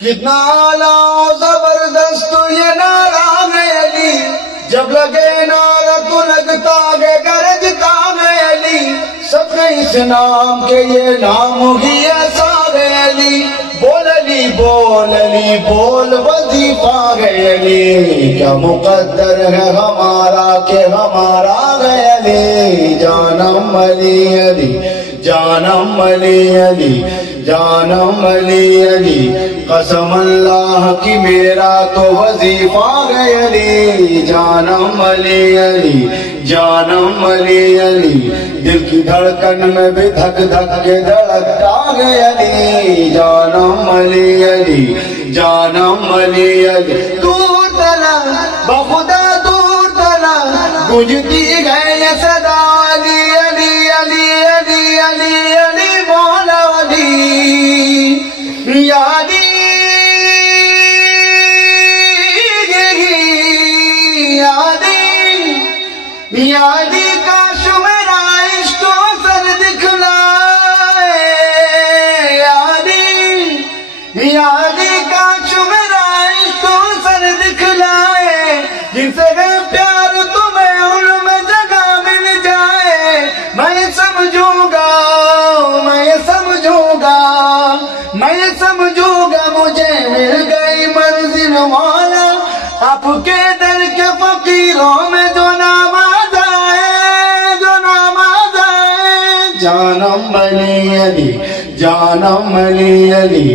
کتنا اعلیٰ و زبردست یہ نعرہ ہے علی، جب لگے نعرہ تو لگتا گے گرجتا ہے علی، سب نے اس نام کے یہ نام ہی ایسا ہے علی، بول علی بول علی بول وظیفہ ہے علی، کیا مقدر ہے ہمارا کہ ہمارا ہے علی، جانم علی علی جانم علی علی جانم علی علی، قسم اللہ کی میرا تو وظیفہ ہے علی، جانم علی علی جانم علی علی، دل کی دھڑکن میں بھی دھک دھک کے دھڑکتا ہے علی، جانم علی علی جانم علی علی، دور تلک بخدا دور تلک گونجتی ہے یہ صدا، علی علی علی علی علی علی مولا علی یا علی یا علی یا علی، کاش میرا عشق تو سر دکھلائے، یا علی یا علی، کاش میرا عشق تو سر دکھلائے، جن سے ہے پیار تمہیں ان میں جگہ مل جائے، میں سمجھوں گا میں سمجھوں گا میں سمجھوں گا مجھے مل گئی منزل مولا، آپ کے در کے فقیروں میں جو نماز ہے جو نماز ہے، جانم علی علی جانم علی علی